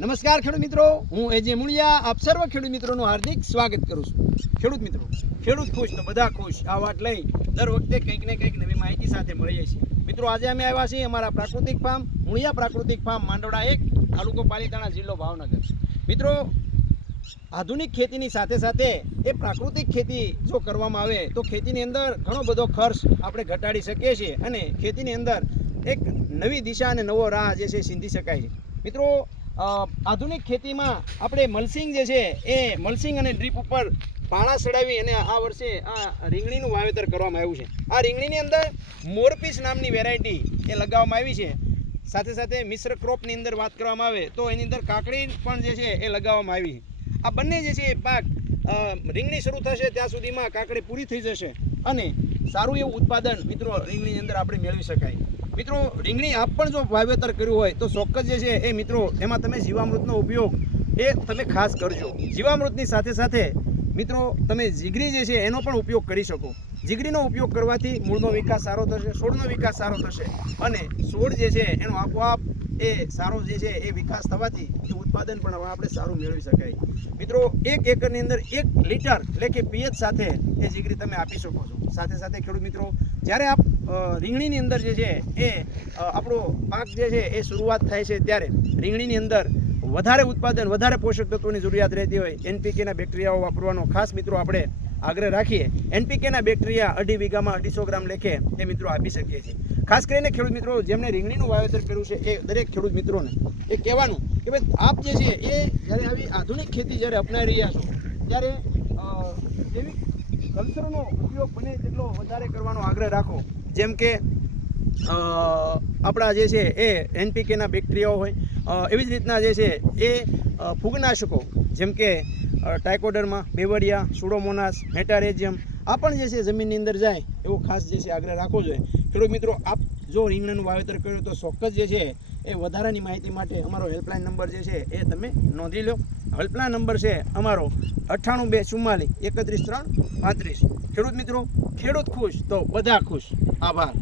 નમસ્કાર ખેડૂત મિત્રો. હું એજે મુળિયા. આપ સર્વ ખેડૂત મિત્રોનું હાર્દિક સ્વાગત કરું છું. ખેડૂત મિત્રો, ખેડૂત ખુશ તો બધા ખુશ. આ વાત લઈ દર વખતે કંઈક ને કંઈક નવી માહિતી સાથે મળીએ છીએ. મિત્રો, આજે અમે આવ્યા છીએ અમારા પ્રાકૃતિક ફાર્મ, મુળિયા પ્રાકૃતિક ફાર્મ માંડોળા એક, તાલુકો પાલીતાણા, જિલ્લો ભાવનગર. મિત્રો, આધુનિક ખેતીની સાથે સાથે એ પ્રાકૃતિક ખેતી જો કરવામાં આવે, તો ખેતીની અંદર ઘણો બધો ખર્ચ આપણે ઘટાડી શકીએ છીએ અને ખેતીની અંદર એક નવી દિશા અને નવો રાહ જે છે, સિંધી શકાય છે. મિત્રો આધુનિક ખેતીમાં આપણે મલસિંગ જે છે એ મલસિંગ અને ડ્રીપ ઉપર પાળા ચડાવી અને આ વર્ષે આ રીંગણીનું વાવેતર કરવામાં આવ્યું છે. આ રીંગણીની અંદર મોરપીસ નામની વેરાયટી એ લગાવવામાં આવી છે. સાથે સાથે મિશ્ર ક્રોપની અંદર વાત કરવામાં આવે તો એની અંદર કાકડી પણ જે છે એ લગાવવામાં આવી આ બંને જે છે એ પાક રીંગણી શરૂ થશે ત્યાં સુધીમાં કાકડી પૂરી થઈ જશે. અને સારું એવું ઉત્પાદન મિત્રો રીંગણીની અંદર આપણે મેળવી શકાય. મિત્રો, રીંગણી આપ પણ જો વાવેતર કર્યું હોય તો ચોક્કસ જે છે એ મિત્રો, એમાં તમે જીવામૃતનો ઉપયોગ એ તમે ખાસ કરજો. જીવામૃતની સાથે સાથે મિત્રો, તમે જીગરી જે છે એનો પણ ઉપયોગ કરી શકો. જીગરીનો ઉપયોગ કરવાથી મૂળનો વિકાસ સારો થશે, છોડનો વિકાસ સારો થશે અને છોડ જે છે એનો આપોઆપ એ સારો જે છે એ વિકાસ થવાથી એ ઉત્પાદન પણ આપણે સારું મેળવી શકાય. મિત્રો, એક એકરની અંદર એક લીટર એટલે કે પીએચ સાથે એ જીગરી તમે આપી શકો છો. સાથે સાથે ખેડૂત મિત્રો, જ્યારે આપ રીંગણીની અંદર જે છે એ આપણો પાક જે છે એ શરૂઆત થાય છે ત્યારે રીંગણીની અંદર વધારે ઉત્પાદન, વધારે પોષક તત્વોની જરૂરિયાત રહેતી હોય, એનપીકેના બેક્ટેરિયાઓ વાપરવાનો ખાસ મિત્રો આપણે આગ્રહ રાખીએ. એનપીકેના બેક્ટેરિયા અઢી વીઘામાં અઢીસો ગ્રામ લેખે એ મિત્રો આપી શકીએ છીએ. ખાસ કરીને ખેડૂત મિત્રો, જેમણે રીંગણીનું વાવેતર કર્યું છે, એ દરેક ખેડૂત મિત્રોને એ કહેવાનું કે ભાઈ, આપ જે છે, એ જ્યારે આવી આધુનિક ખેતી જ્યારે અપનાવી રહ્યા છો, ત્યારે જૈવિક કલ્ચરનો ઉપયોગ બને તેટલો વધારે કરવાનો આગ્રહ રાખો. જેમ કે આપણા જે છે, એ એનપીકેના બેક્ટેરિયાઓ હોય એવી જ રીતના જે છે, એ ફૂગનાશકો, જેમ કે ટાઇકોડર્મા, બેવડિયા, સુડોમોનાસ, મેટારેજિયમ, આ પણ જે છે જમીનની અંદર જાય, એવો ખાસ જે છે આગ્રહ રાખવો જોઈએ. ખેડૂત મિત્રો, આપ જો રીંગણાનું વાવેતર કર્યું તો ચોક્કસ જે છે એ વધારાની માહિતી માટે અમારો હેલ્પલાઇન નંબર જે છે એ તમે નોંધી લો. હેલ્પલાઇન નંબર છે અમારો અઠ્ઠાણું બે ચુમ્માલીસ, એકત્રીસ ત્રણ પાંત્રીસ. ખેડૂત મિત્રો, ખેડૂત ખુશ તો બધા ખુશ. આભાર.